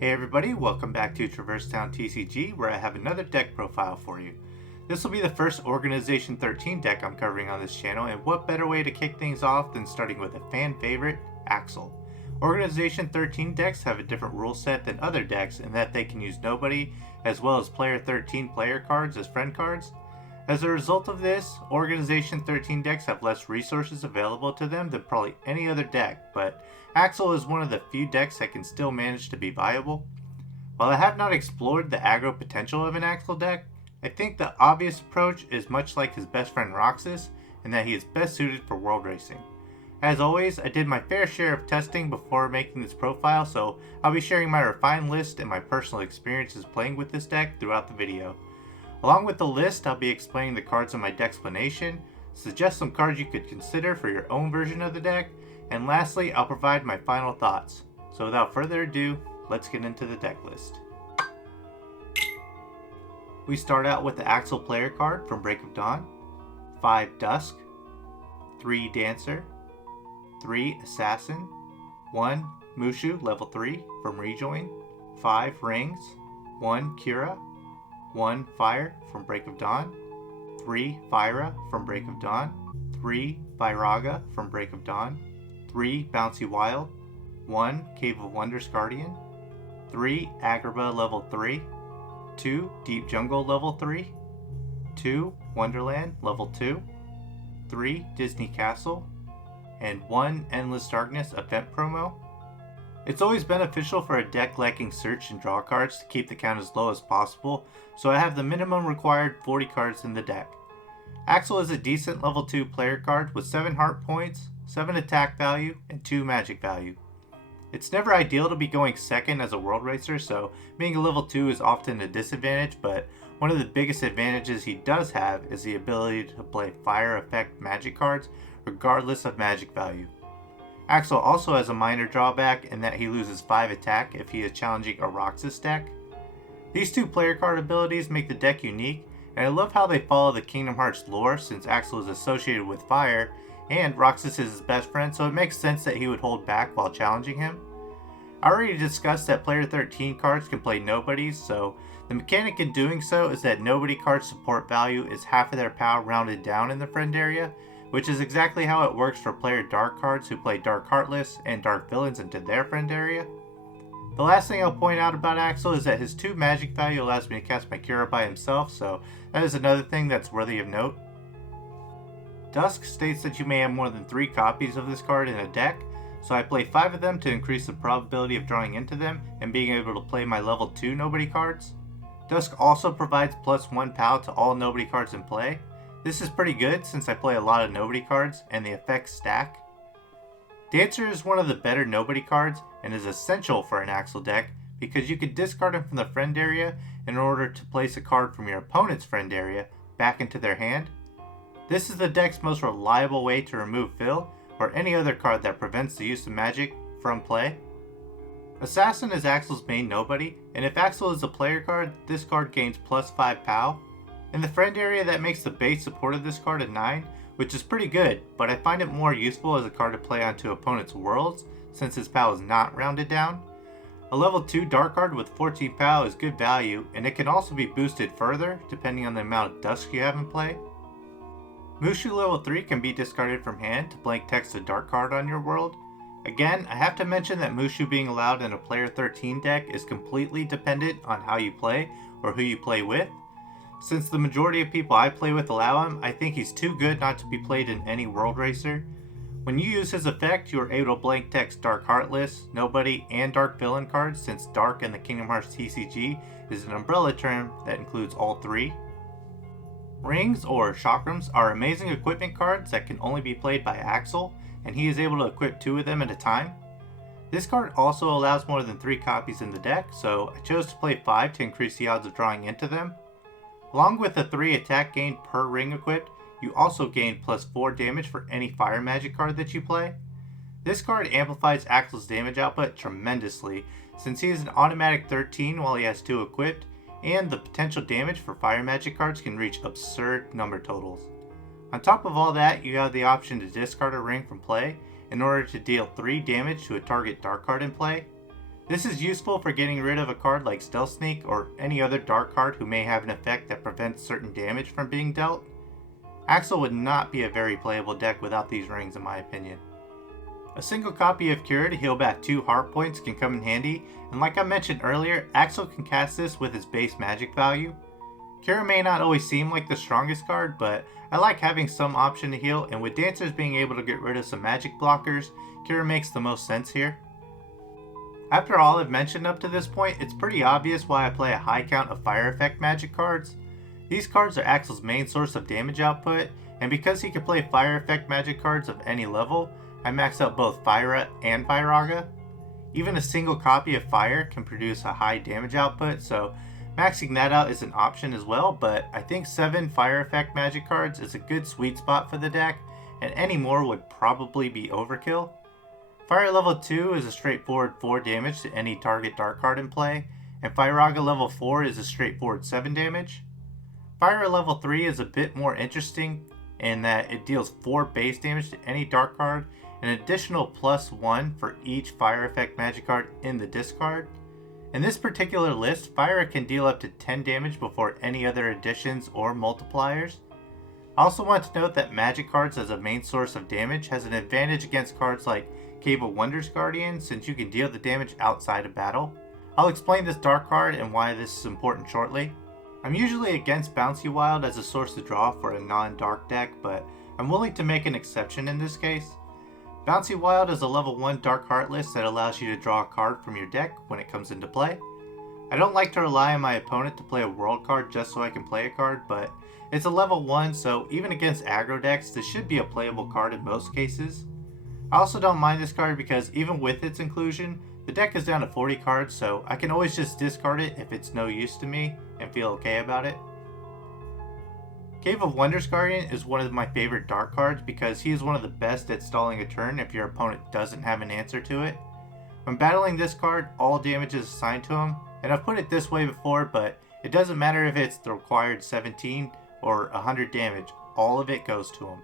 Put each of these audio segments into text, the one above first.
Hey everybody, welcome back to TraverseTownTCG, where I have another deck profile for you. This will be the first Organization 13 deck I'm covering on this channel, and what better way to kick things off than starting with a fan favorite, Axel. Organization 13 decks have a different rule set than other decks in that they can use nobody as well as player 13 player cards as friend cards. As a result of this, Organization 13 decks have less resources available to them than probably any other deck, but Axel is one of the few decks that can still manage to be viable. While I have not explored the aggro potential of an Axel deck, I think the obvious approach is much like his best friend Roxas, in that he is best suited for world racing. As always, I did my fair share of testing before making this profile, so I'll be sharing my refined list and my personal experiences playing with this deck throughout the video. Along with the list, I'll be explaining the cards in my Decksplanation, suggest some cards you could consider for your own version of the deck, and lastly, I'll provide my final thoughts. So without further ado, let's get into the deck list. We start out with the Axel player card from Break of Dawn, 5 Dusk, 3 Dancer, 3 Assassin, 1 Mushu level 3 from Rejoin, 5 Rings, 1 Kira, 1 Fire from Break of Dawn, 3 Fyra from Break of Dawn, 3 Vairaga from Break of Dawn, 3 Bouncy Wild, 1 Cave of Wonders Guardian, 3 Agrabah level 3, 2 Deep Jungle level 3, 2 Wonderland level 2, 3 Disney Castle, and 1 Endless Darkness event promo. It's always beneficial for a deck lacking search and draw cards to keep the count as low as possible, so I have the minimum required 40 cards in the deck. Axel is a decent level 2 player card with 7 heart points, 7 attack value, and 2 magic value. It's never ideal to be going second as a world racer, so being a level 2 is often a disadvantage, but one of the biggest advantages he does have is the ability to play fire effect magic cards regardless of magic value. Axel also has a minor drawback in that he loses 5 attack if he is challenging a Roxas deck. These two player card abilities make the deck unique, and I love how they follow the Kingdom Hearts lore since Axel is associated with fire, and Roxas is his best friend, so it makes sense that he would hold back while challenging him. I already discussed that player 13 cards can play nobodies, so the mechanic in doing so is that nobody card support value is half of their POW rounded down in the friend area, which is exactly how it works for player dark cards who play Dark Heartless and Dark Villains into their friend area. The last thing I'll point out about Axel is that his 2 magic value allows me to cast my Kira by himself, so that is another thing that's worthy of note. Dusk states that you may have more than 3 copies of this card in a deck, so I play 5 of them to increase the probability of drawing into them and being able to play my level 2 nobody cards. Dusk also provides +1 POW to all nobody cards in play. This is pretty good since I play a lot of nobody cards and the effects stack. Dancer is one of the better nobody cards and is essential for an Axel deck because you can discard him from the friend area in order to place a card from your opponent's friend area back into their hand. This is the deck's most reliable way to remove Fill or any other card that prevents the use of magic from play. Assassin is Axel's main nobody, and if Axel is a player card, this card gains +5 POW. In the friend area, that makes the base support of this card a 9, which is pretty good, but I find it more useful as a card to play onto opponent's worlds since his POW is not rounded down. A level 2 dark card with 14 POW is good value, and it can also be boosted further depending on the amount of Dusk you have in play. Mushu level 3 can be discarded from hand to blank text a dark card on your world. Again, I have to mention that Mushu being allowed in a player 13 deck is completely dependent on how you play or who you play with. Since the majority of people I play with allow him, I think he's too good not to be played in any world racer. When you use his effect, you are able to blank text Dark Heartless, Nobody, and Dark Villain cards since Dark in the Kingdom Hearts TCG is an umbrella term that includes all 3. Rings or Chakrams are amazing equipment cards that can only be played by Axel, and he is able to equip 2 of them at a time. This card also allows more than 3 copies in the deck, so I chose to play 5 to increase the odds of drawing into them. Along with the 3 attack gained per ring equipped, you also gain +4 damage for any fire magic card that you play. This card amplifies Axel's damage output tremendously since he is an automatic 13 while he has 2 equipped, and the potential damage for fire magic cards can reach absurd number totals. On top of all that, you have the option to discard a ring from play in order to deal 3 damage to a target dark card in play. This is useful for getting rid of a card like Stealth Sneak or any other dark card who may have an effect that prevents certain damage from being dealt. Axel would not be a very playable deck without these rings in my opinion. A single copy of Cure to heal back 2 heart points can come in handy, and like I mentioned earlier, Axel can cast this with his base magic value. Cure may not always seem like the strongest card, but I like having some option to heal, and with Dancers being able to get rid of some magic blockers, Cure makes the most sense here. After all I've mentioned up to this point, it's pretty obvious why I play a high count of fire effect magic cards. These cards are Axel's main source of damage output, and because he can play fire effect magic cards of any level, I max out both Fyra and Firaga. Even a single copy of Fire can produce a high damage output, so maxing that out is an option as well, but I think 7 fire effect magic cards is a good sweet spot for the deck, and any more would probably be overkill. Fire level 2 is a straightforward 4 damage to any target dark card in play, and Firaga level 4 is a straightforward 7 damage. Fire level 3 is a bit more interesting in that it deals 4 base damage to any dark card, an additional +1 for each fire effect magic card in the discard. In this particular list, Fyra can deal up to 10 damage before any other additions or multipliers. I also want to note that magic cards as a main source of damage has an advantage against cards like Cave of Wonders Guardian since you can deal the damage outside of battle. I'll explain this dark card and why this is important shortly. I'm usually against Bouncy Wild as a source of draw for a non-dark deck, but I'm willing to make an exception in this case. Bouncy Wild is a level 1 Dark Heart list that allows you to draw a card from your deck when it comes into play. I don't like to rely on my opponent to play a world card just so I can play a card, but it's a level 1, so even against aggro decks, this should be a playable card in most cases. I also don't mind this card because even with its inclusion, the deck is down to 40 cards, so I can always just discard it if it's no use to me and feel okay about it. Cave of Wonders Guardian is one of my favorite dark cards because he is one of the best at stalling a turn if your opponent doesn't have an answer to it. When battling this card, all damage is assigned to him, and I've put it this way before, but it doesn't matter if it's the required 17 or 100 damage, all of it goes to him.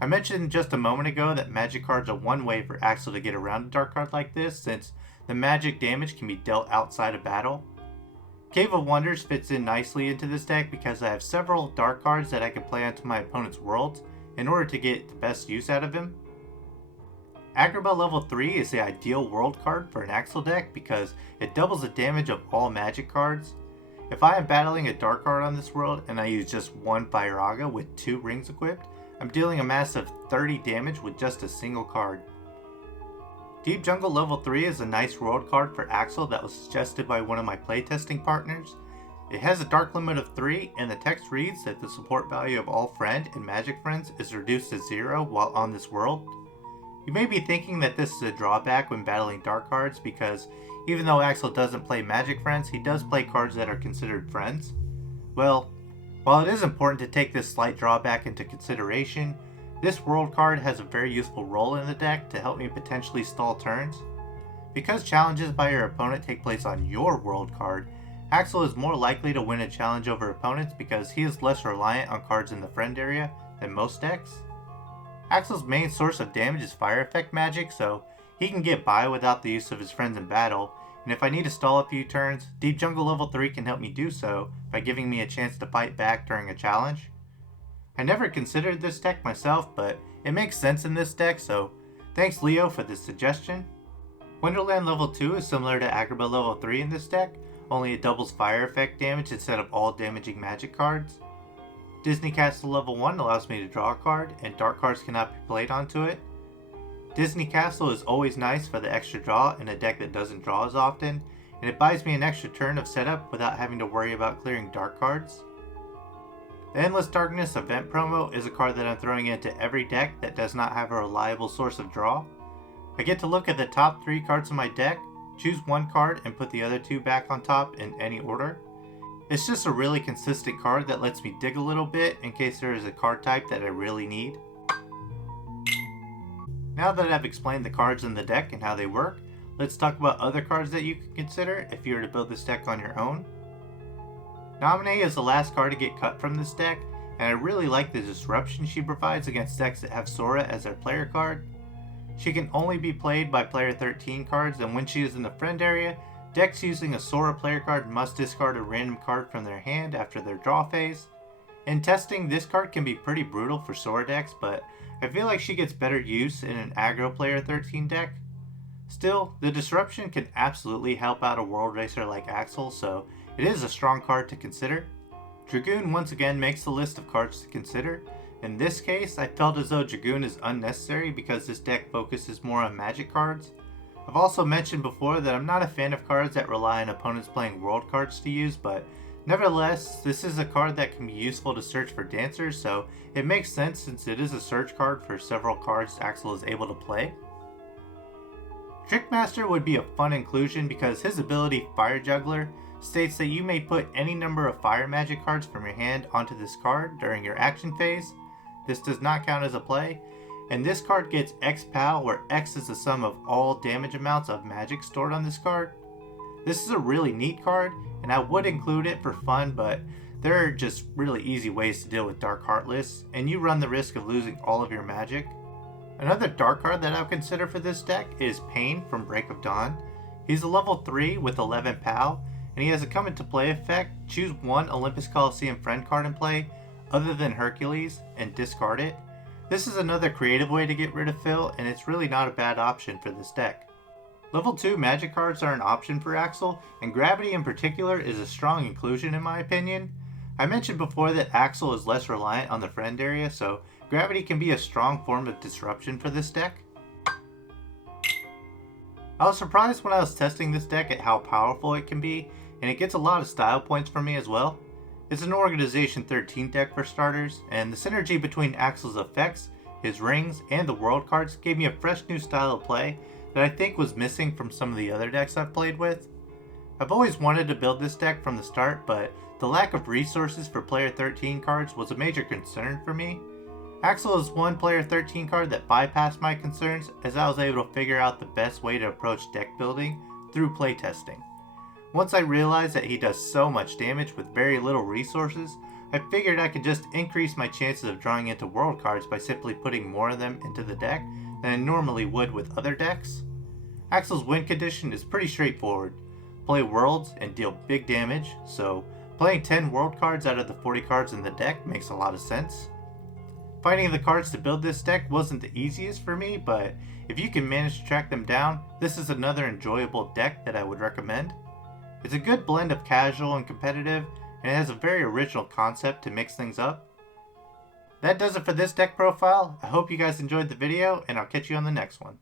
I mentioned just a moment ago that magic cards are one way for Axel to get around a dark card like this since the magic damage can be dealt outside of battle. Cave of Wonders fits in nicely into this deck because I have several dark cards that I can play onto my opponent's worlds in order to get the best use out of him. Agrabah level 3 is the ideal world card for an Axel deck because it doubles the damage of all magic cards. If I am battling a dark card on this world and I use just one Firaga with 2 rings equipped, I'm dealing a massive 30 damage with just a single card. Deep Jungle level 3 is a nice world card for Axel that was suggested by one of my playtesting partners. It has a dark limit of 3 and the text reads that the support value of all friend and magic friends is reduced to 0 while on this world. You may be thinking that this is a drawback when battling dark cards because even though Axel doesn't play magic friends, he does play cards that are considered friends. Well, while it is important to take this slight drawback into consideration, this world card has a very useful role in the deck to help me potentially stall turns. Because challenges by your opponent take place on your world card, Axel is more likely to win a challenge over opponents because he is less reliant on cards in the friend area than most decks. Axel's main source of damage is fire effect magic, so he can get by without the use of his friends in battle, and if I need to stall a few turns, Deep Jungle level 3 can help me do so by giving me a chance to fight back during a challenge. I never considered this deck myself, but it makes sense in this deck, so thanks Leo for this suggestion. Wonderland level 2 is similar to Agrabah level 3 in this deck, only it doubles fire effect damage instead of all damaging magic cards. Disney Castle level 1 allows me to draw a card, and dark cards cannot be played onto it. Disney Castle is always nice for the extra draw in a deck that doesn't draw as often, and it buys me an extra turn of setup without having to worry about clearing dark cards. The Endless Darkness event promo is a card that I'm throwing into every deck that does not have a reliable source of draw. I get to look at the top 3 cards in my deck, choose one card and put the other 2 back on top in any order. It's just a really consistent card that lets me dig a little bit in case there is a card type that I really need. Now that I've explained the cards in the deck and how they work, let's talk about other cards that you can consider if you were to build this deck on your own. Naminé is the last card to get cut from this deck, and I really like the disruption she provides against decks that have Sora as their player card. She can only be played by player 13 cards, and when she is in the friend area, decks using a Sora player card must discard a random card from their hand after their draw phase. In testing, this card can be pretty brutal for Sora decks, but I feel like she gets better use in an aggro player 13 deck. Still, the disruption can absolutely help out a world racer like Axel, so it is a strong card to consider. Dragoon once again makes the list of cards to consider. In this case, I felt as though Dragoon is unnecessary because this deck focuses more on magic cards. I've also mentioned before that I'm not a fan of cards that rely on opponents playing world cards to use, but nevertheless, this is a card that can be useful to search for dancers, so it makes sense since it is a search card for several cards Axel is able to play. Trickmaster would be a fun inclusion because his ability Fire Juggler states that you may put any number of fire magic cards from your hand onto this card during your action phase. This does not count as a play, and this card gets X POW, where X is the sum of all damage amounts of magic stored on this card. This is a really neat card, and I would include it for fun, but there are just really easy ways to deal with Dark Heartless, and you run the risk of losing all of your magic. Another dark card that I would consider for this deck is Pain from Break of Dawn. He's a level 3 with 11 POW, and he has a come into play effect. Choose one Olympus Coliseum friend card in play, other than Hercules, and discard it. This is another creative way to get rid of Phil, and it's really not a bad option for this deck. Level 2 magic cards are an option for Axel, and Gravity in particular is a strong inclusion in my opinion. I mentioned before that Axel is less reliant on the friend area, so Gravity can be a strong form of disruption for this deck. I was surprised when I was testing this deck at how powerful it can be, and it gets a lot of style points for me as well. It's an Organization 13 deck for starters, and the synergy between Axel's effects, his rings, and the world cards gave me a fresh new style of play that I think was missing from some of the other decks I've played with. I've always wanted to build this deck from the start, but the lack of resources for player 13 cards was a major concern for me. Axel is one player 13 card that bypassed my concerns, as I was able to figure out the best way to approach deck building through playtesting. Once I realized that he does so much damage with very little resources, I figured I could just increase my chances of drawing into world cards by simply putting more of them into the deck than I normally would with other decks. Axel's win condition is pretty straightforward. Play worlds and deal big damage, so playing 10 world cards out of the 40 cards in the deck makes a lot of sense. Finding the cards to build this deck wasn't the easiest for me, but if you can manage to track them down, this is another enjoyable deck that I would recommend. It's a good blend of casual and competitive, and it has a very original concept to mix things up. That does it for this deck profile. I hope you guys enjoyed the video, and I'll catch you on the next one.